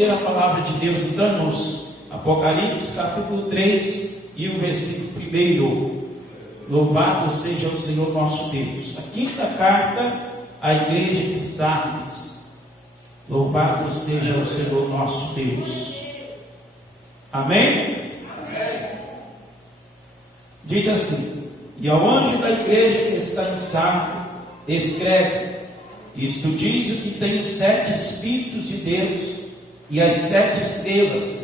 ler a palavra de Deus, então, irmãos. Apocalipse capítulo 3 e o versículo 1. Louvado seja o Senhor nosso Deus. A quinta carta à igreja de Sardes. Louvado seja o Senhor nosso Deus. Amém? Amém. Diz assim: e ao anjo da igreja que está em Sardes, escreve: isto diz o que tem os 7 Espíritos de Deus e as 7 estrelas.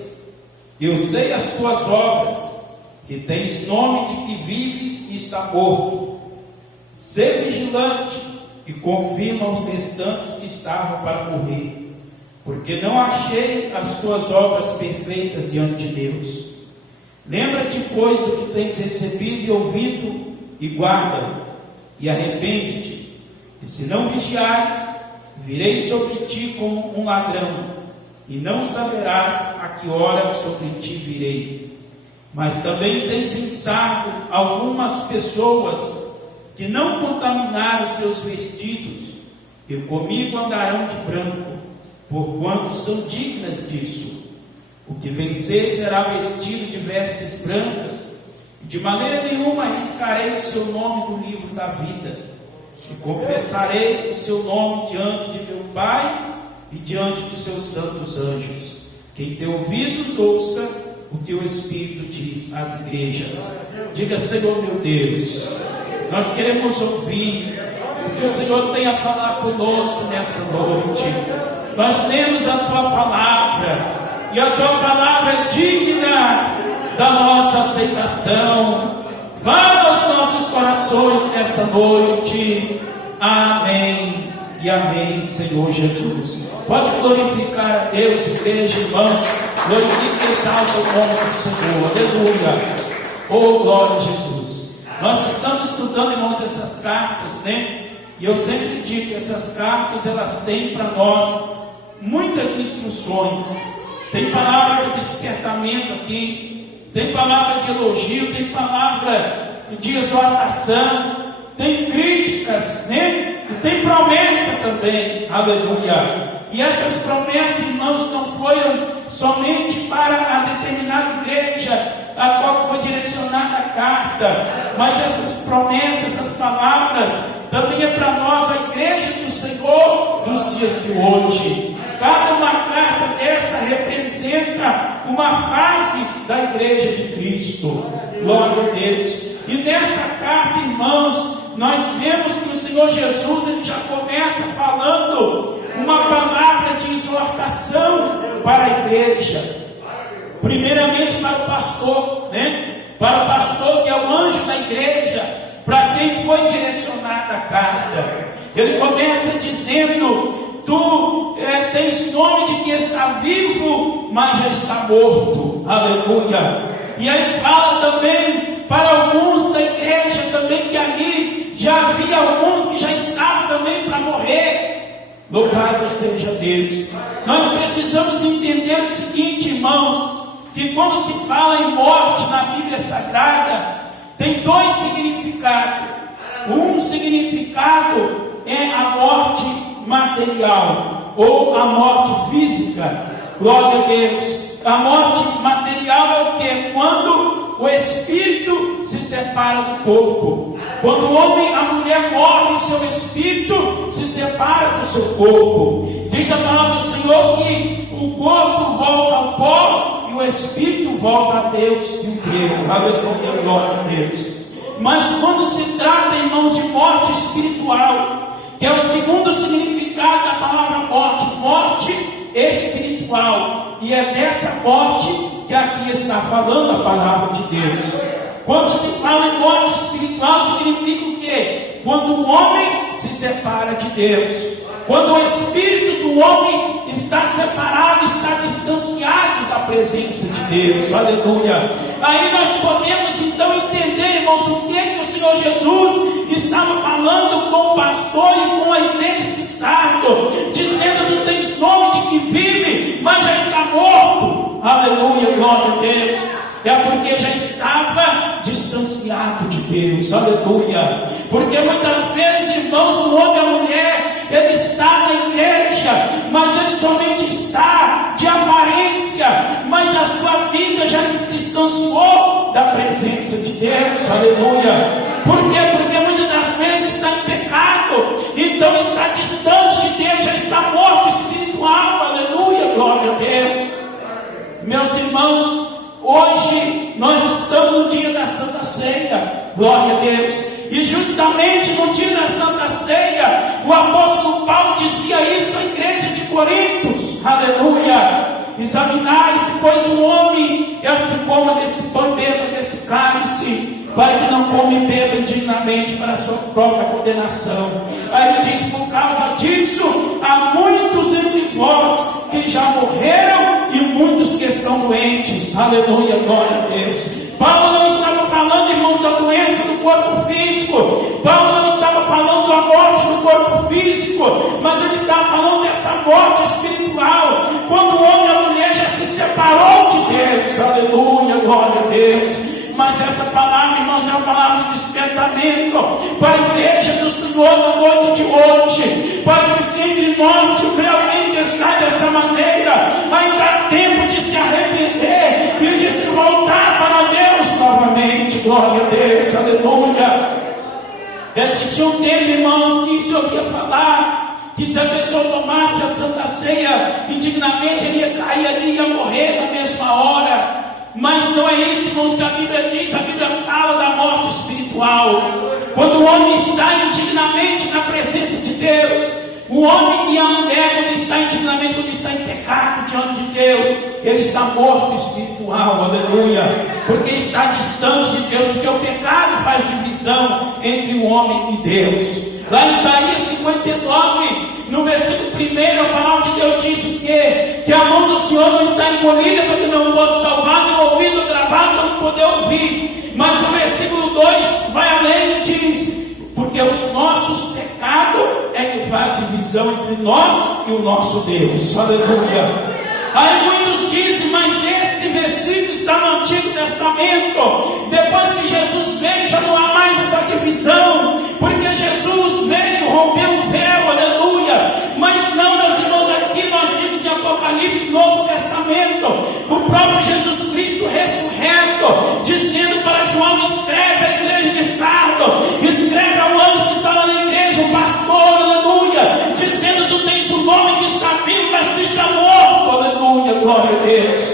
Eu sei as tuas obras, que tens nome de que vives e está morto. Sê vigilante e confirma os restantes que estavam para morrer, porque não achei as tuas obras perfeitas diante de Deus. Lembra-te, pois, do que tens recebido e ouvido, e guarda-o, e arrepende-te. E se não vigiares, virei sobre ti como um ladrão, e não saberás a que horas sobre ti virei. Mas também tens em Sardes algumas pessoas que não contaminaram seus vestidos, e comigo andarão de branco, porquanto são dignas disso. O que vencer será vestido de vestes brancas, e de maneira nenhuma arriscarei o seu nome do livro da vida, e confessarei o seu nome diante de meu Pai e diante dos seus santos anjos. Quem tem ouvidos, ouça o que o Espírito diz às igrejas. Diga: Senhor meu Deus, nós queremos ouvir o que o Senhor tem a falar conosco nessa noite. Nós lemos a tua palavra, e a tua palavra é digna da nossa aceitação. Fala aos nossos corações nessa noite. Amém e amém, Senhor Jesus. Pode glorificar a Deus, igreja, irmãos. Glorifique e exalta o nome do Senhor. Aleluia. Oh, glória a Jesus. Nós estamos estudando, irmãos, essas cartas, né? E eu sempre digo que essas cartas, elas têm para nós muitas instruções. Tem palavra de despertamento aqui, tem palavra de elogio, tem palavra de exortação, tem críticas, né? E tem promessa também. Aleluia. E essas promessas, irmãos, não foram somente para a determinada igreja a qual foi direcionada a carta, mas essas promessas, essas palavras, também é para nós, a igreja do Senhor dos dias de hoje. Cada uma carta dessa representa uma fase da igreja de Cristo. Glória a Deus. E nessa carta, irmãos, nós vemos que o Senhor Jesus, ele já começa falando uma palavra de exortação para a igreja. Primeiramente para o pastor, né? Para o pastor, que é o anjo da igreja, para quem foi direcionada a carta. Ele começa dizendo: tu tens nome de que está vivo, mas já está morto. Aleluia. E aí fala também para alguns da igreja também, que ali já havia alguns que já estavam também para morrer. Louvado seja Deus. Nós precisamos entender o seguinte, irmãos, que quando se fala em morte na Bíblia Sagrada, tem 2 significados. Um significado é a morte material, ou a morte física. Glória a Deus. A morte material é o que? Quando o espírito se separa do corpo. Quando o homem, a mulher morre, o seu espírito se separa do seu corpo. Diz a palavra do Senhor que o corpo volta ao pó e o espírito volta a Deus e o Deus. Aleluia, glória a Deus. Mas quando se trata, irmãos, de morte espiritual, que é o segundo significado da palavra morte, morte espiritual, e é dessa morte que aqui está falando a palavra de Deus. Quando se fala em morte espiritual, significa o quê? Quando o homem se separa de Deus, quando o espírito do homem está separado, está distanciado da presença de Deus. Aleluia. Aí nós podemos então entender, irmãos, o que o Senhor Jesus estava falando com o pastor e com a igreja de Sardes, dizendo: tu tens nome de que vive, mas já está morto. Aleluia, glória a Deus. É porque já estava distanciado de Deus. Aleluia. Porque muitas vezes, irmãos, o homem e a mulher, ele está na igreja, mas ele somente está de aparência vida já se distanciou da presença de Deus, aleluia. Por quê? Porque muitas das vezes está em pecado, então está distante de Deus, já está morto espiritual, aleluia, glória a Deus. Meus irmãos, hoje nós estamos no dia da Santa Ceia, glória a Deus. E justamente no dia da Santa Ceia, o apóstolo Paulo dizia isso à igreja de Corintos, aleluia. Examinai-se, pois o homem é assim, coma desse pão e beba desse cálice, para que não come e beba indignamente para a sua própria condenação. Aí ele diz: por causa disso, há muitos entre vós que já morreram e muitos que estão doentes. Aleluia, glória a Deus. Paulo não estava falando, irmãos, da doença do corpo físico. Paulo não estava falando da morte do corpo físico, mas ele estava falando dessa morte espiritual, quando o homem e a mulher já se separou de Deus. Aleluia, glória a Deus. Mas essa palavra, irmãos, é uma palavra de despertamento para a igreja do Senhor na noite de hoje, para que se entre nós tiver alguém que está dessa maneira, ainda há tempo de se arrepender e de se voltar para Deus novamente. Glória a Deus, aleluia. Existia um tempo, irmãos, que se ouvia falar que se a pessoa tomasse a Santa Ceia indignamente, ele ia cair ali, ia morrer na mesma hora. Mas não é isso, irmãos, que a Bíblia diz. A Bíblia fala da morte espiritual. Quando o homem está indignamente na presença de Deus, o homem e a mulher, quando está indignamente, quando está em pecado diante de Deus, ele está morto espiritual, aleluia, porque está distante de Deus, porque o pecado faz divisão entre o homem e Deus. Lá em Isaías 59, no versículo 1, a palavra de Deus diz o quê? Que a mão do Senhor não está encolhida para que não possa salvar, nem o ouvido gravado para não poder ouvir. Mas o versículo 2 vai além e diz: porque os nossos pecados é que faz divisão entre nós e o nosso Deus. Aleluia. Aí muitos dizem: mas esse versículo está no Antigo Testamento. Depois que Jesus veio, já não há mais essa divisão, porque Jesus veio, rompeu o véu, aleluia. Mas não, meus irmãos, aqui nós vimos em Apocalipse, Novo Testamento, o próprio Jesus Cristo ressurreto, dizendo para João: escreve à igreja de Sardo, escreve ao anjo que estava na igreja, o pastor, aleluia, dizendo: tu tens um nome que está vivo, mas tu está morto, aleluia, glória a Deus.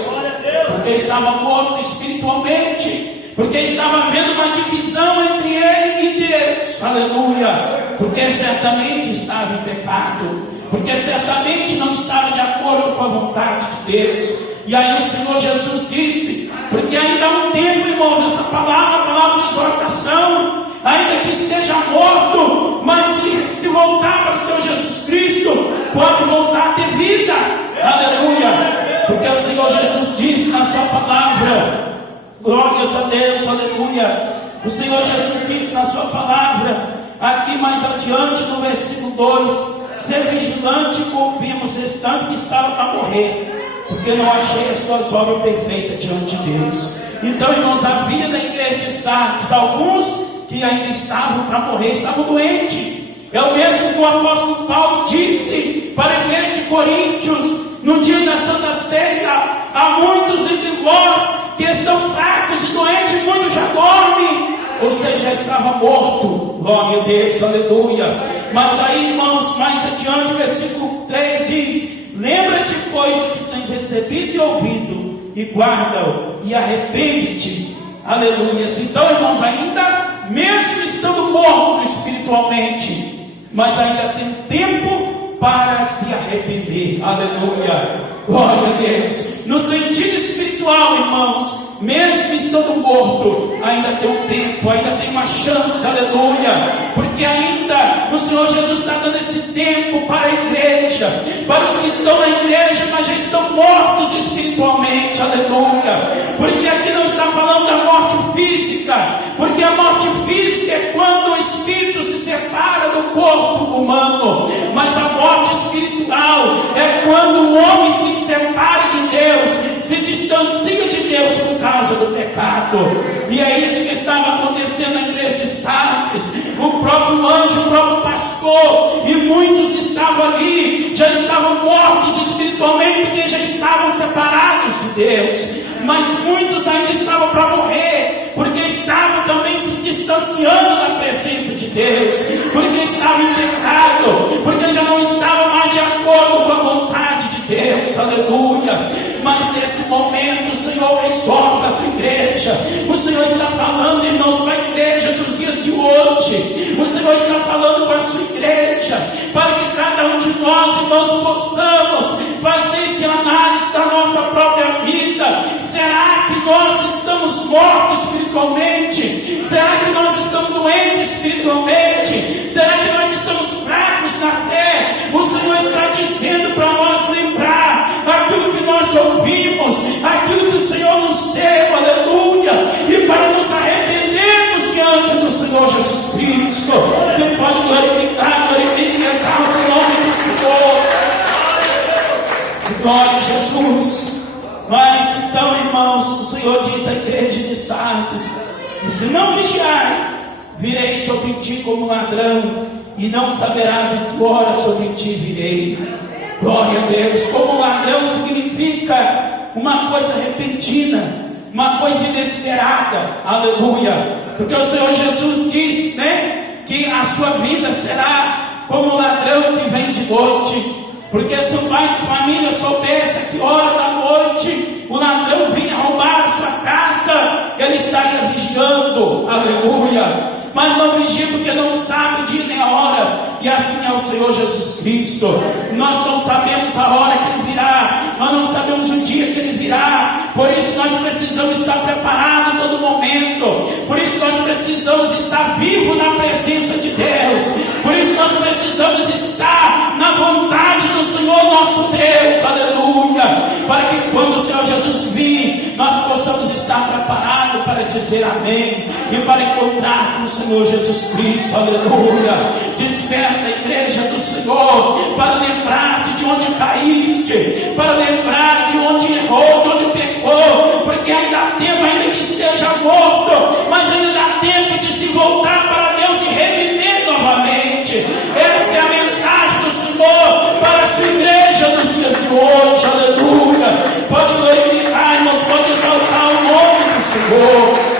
Porque estava morto espiritualmente, porque estava havendo uma divisão entre ele e Deus, aleluia, porque certamente estava em pecado, porque certamente não estava de acordo com a vontade de Deus. E aí o Senhor Jesus disse, porque ainda há um tempo, irmãos, essa palavra, a palavra de exortação, ainda que esteja morto, mas se voltar para o Senhor Jesus Cristo, pode voltar a ter vida, aleluia, porque o Senhor Jesus disse na sua palavra, glórias a Deus, aleluia. O Senhor Jesus disse na sua palavra, aqui mais adiante no versículo 2: ser vigilante e confiemos, estando que estava para morrer, porque não achei as suas obras perfeitas diante de Deus. Então, irmãos, havia na igreja de Sardes alguns que ainda estavam para morrer, estavam doentes. É o mesmo que o apóstolo Paulo disse para a igreja de Coríntios no dia da Santa Ceia: há muitos entre vós que estão fracos e doentes, muitos já dormem. Ou seja, já estava morto, glória a Deus, aleluia. Mas aí, irmãos, mais adiante, o versículo 3 diz: lembra-te, pois, do que tens recebido e ouvido, e guarda-o, e arrepende-te, aleluia. Então, irmãos, ainda mesmo estando morto espiritualmente, mas ainda tem tempo para se arrepender, aleluia, glória a Deus. No sentido espiritual, irmãos, mesmo estando morto, ainda tem um tempo, ainda tem uma chance, aleluia, porque ainda o Senhor Jesus está dando esse tempo para a igreja, para os que estão na igreja, mas já estão mortos espiritualmente, aleluia, porque aqui não está falando da morte física, porque a morte física é quando o espírito se separa do corpo humano, mas a morte espiritual é quando o homem se separa de Deus, se distancia de Deus por causa do pecado. E é isso que estava acontecendo na igreja de Sardes. O próprio anjo, o próprio pastor e muitos estavam ali, já estavam mortos espiritualmente, porque já estavam separados de Deus. mas muitos ainda estavam para morrer, porque estavam também se distanciando da presença de Deus, porque estavam em pecado, porque já não estavam mais de acordo com a vontade de Deus, aleluia. Mas nesse momento o Senhor exorta a tua igreja. O Senhor está falando, irmãos, com a igreja dos dias de hoje. O Senhor está falando com a sua igreja, para que cada um de nós, irmãos, possamos fazer esse análise da nossa própria vida. Será que nós estamos mortos espiritualmente? Será que nós estamos doentes espiritualmente? Será que nós estamos fracos na fé? O Senhor está dizendo para nós lembrar aquilo que nós ouvimos, aquilo que o Senhor nos deu, aleluia, e para nos arrependermos diante do Senhor Jesus Cristo. Quem pode glorificar, glorifique e exalte o nome do Senhor. Glória a Jesus. Mas então, irmãos, o Senhor diz à igreja de Sardes: e se não vigiares, virei sobre ti como ladrão, e não saberás em que hora sobre ti virei. Glória a Deus. Como ladrão significa uma coisa repentina, uma coisa inesperada, aleluia. Porque o Senhor Jesus diz, que a sua vida será como ladrão que vem de noite. Porque se o pai de família soubesse a que hora da noite o ladrão vinha roubar a sua casa, ele estaria vigiando, aleluia. Mas não vigia porque não sabe o dia nem a hora. E assim é o Senhor Jesus Cristo. Nós não sabemos a hora que Ele virá, nós não sabemos o dia que Ele virá. Por isso nós precisamos estar preparados a todo momento. Por isso nós precisamos estar vivos na presença de Deus. Por isso nós precisamos estar na vontade do Senhor nosso Deus, aleluia. Para que quando o Senhor Jesus vir, nós possamos estar preparados para dizer amém, e para encontrar com o Senhor Jesus Cristo, aleluia. Desperta a igreja do Senhor para lembrar de onde caíste, para lembrar de onde errou, de onde pecou, porque ainda há tempo, ainda que esteja morto, mas ainda dá tempo de se voltar para Deus e reviver novamente. Essa é a mensagem do Senhor para a sua igreja nos dias de hoje, aleluia. Pode glorificar, irmãos, pode exaltar o nome do Senhor.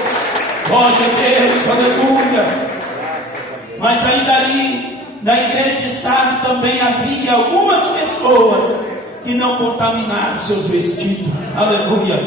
Glória a Deus, aleluia. Mas ainda ali, na igreja de Sardes também havia algumas pessoas que não contaminaram seus vestidos, aleluia.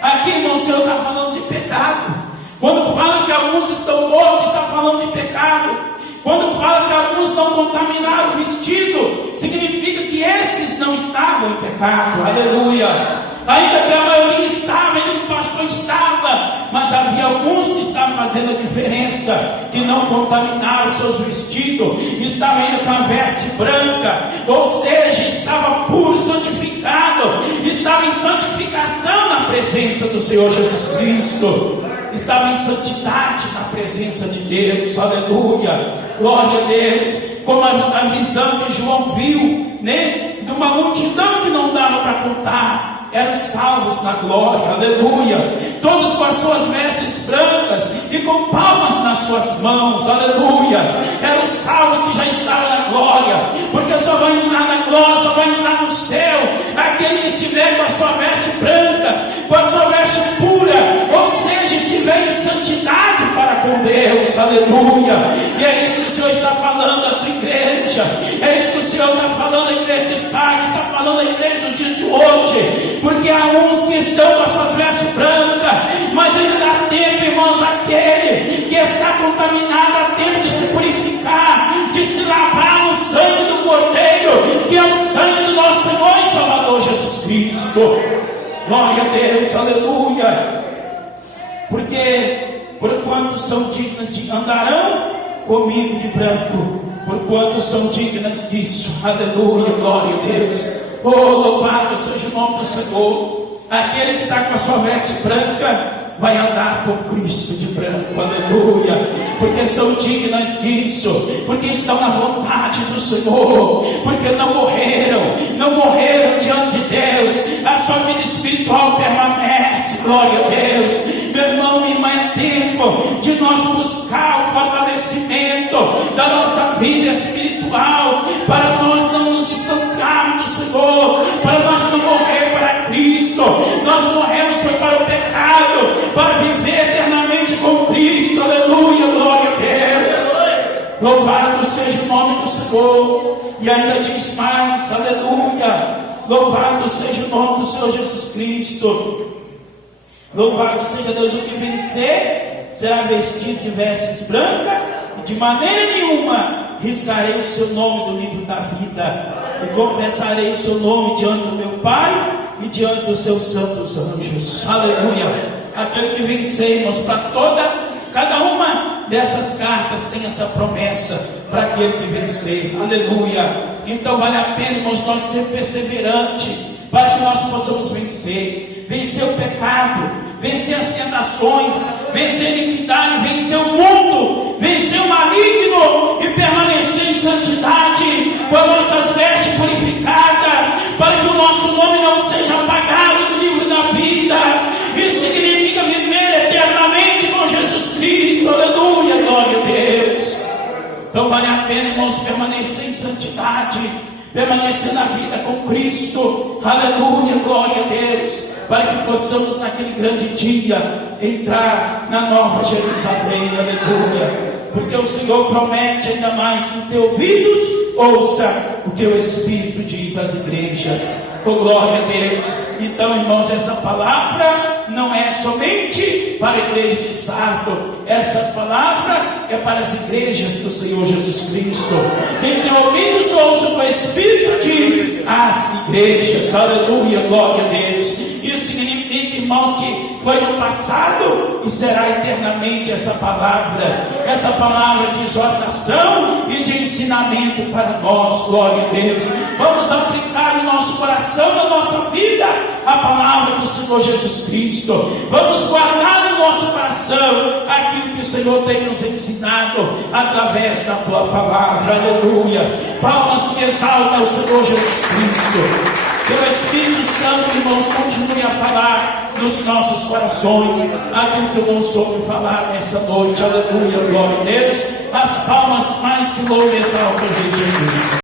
Aqui, irmão, o Senhor está falando de pecado. Quando fala que alguns estão mortos, está falando de pecado. Quando fala que alguns não contaminaram o vestido, significa que esses não estavam em pecado, aleluia. Ainda que a maioria estava, ainda que o pastor estava, mas havia alguns que estavam fazendo a diferença, que não contaminaram seus vestidos, estavam ainda com a veste branca, ou seja, estava puro, santificado, estava em santificação na presença do Senhor Jesus Cristo, estava em santidade na presença de Deus, aleluia, glória a Deus. Como a visão que João viu, de uma multidão que não dava para contar, eram salvos na glória, aleluia, todos com as suas vestes brancas e com palmas nas suas mãos, aleluia, eram salvos que já estavam na glória, porque só vai entrar na glória, só vai entrar no céu aquele que estiver com a sua veste branca, com a sua veste pura, ou seja, estiver em santidade para com Deus, aleluia. E é isso que o Senhor está falando à tua igreja, é isso que o Senhor está falando à igreja de Sardes, está falando à igreja do dia de hoje, porque há uns que estão com as suas vestes brancas, mas ainda dá tempo, irmãos, aquele que está contaminado, há tempo de se purificar, de se lavar no sangue do Cordeiro, que é o sangue do nosso Senhor e Salvador Jesus Cristo. Glória a Deus, aleluia. Porque por quanto são dignas de andarão comigo de branco, por quanto são dignas disso, aleluia, glória a Deus. Oh, louvado seja o nome do Senhor. Aquele que está com a sua veste branca vai andar com Cristo de branco, aleluia, porque são dignas disso, porque estão na vontade do Senhor, porque não morreram diante de Deus, a sua vida espiritual permanece, glória a Deus. Meu irmão, minha irmã, é tempo de nós buscar o fortalecimento da nossa vida espiritual, para nós não nos distanciarmos do Senhor, para nós não morrer para Cristo. Nós morremos foi para o Louvado seja o nome do Senhor. E ainda diz mais, aleluia. Louvado seja o nome do Senhor Jesus Cristo. Louvado seja Deus. O que vencer será vestido de vestes brancas, e de maneira nenhuma riscarei o seu nome do livro da vida, e confessarei o seu nome diante do meu Pai e diante dos seus santos anjos. Aleluia. Aquele que vencer, irmãos, para cada uma dessas cartas tem essa promessa para aquele que vencer. Aleluia. Então vale a pena, irmãos, nós ser perseverantes, para que nós possamos vencer o pecado, vencer as tentações, vencer a iniquidade, vencer o mundo, vencer o maligno e permanecer em santidade, com as nossas vestes purificadas, para que o nosso nome não seja apagado do livro da vida. Isso significa viver eternamente com Jesus Cristo. Aleluia, glória a Deus. Então vale a pena, irmãos, permanecer em santidade, permanecer na vida com Cristo. Aleluia, glória a Deus, para que possamos naquele grande dia entrar na nova Jerusalém. Aleluia. Porque o Senhor promete ainda mais que teu ouvidos ouça o que o Espírito diz às igrejas. Oh, glória a Deus. Então, irmãos, essa palavra não é somente para a igreja de Sardo. Essa palavra é para as igrejas do Senhor Jesus Cristo. Quem tem ouvidos ouça o que o Espírito diz às igrejas. Aleluia, glória a Deus. Isso significa, irmãos, que foi no passado e será eternamente essa palavra de exortação e de ensinamento para nós. Glória a Deus. Vamos aplicar no nosso coração, na nossa vida, a palavra do Senhor Jesus Cristo. Vamos guardar no nosso coração aquilo que o Senhor tem nos ensinado através da tua palavra. Aleluia. Palmas que exalta o Senhor Jesus Cristo. Que o Espírito Santo, irmãos, continue a falar nos nossos corações aquilo que eu não soube falar nessa noite. Aleluia, glória a Deus. As palmas mais que louvam e exaltam Jesus.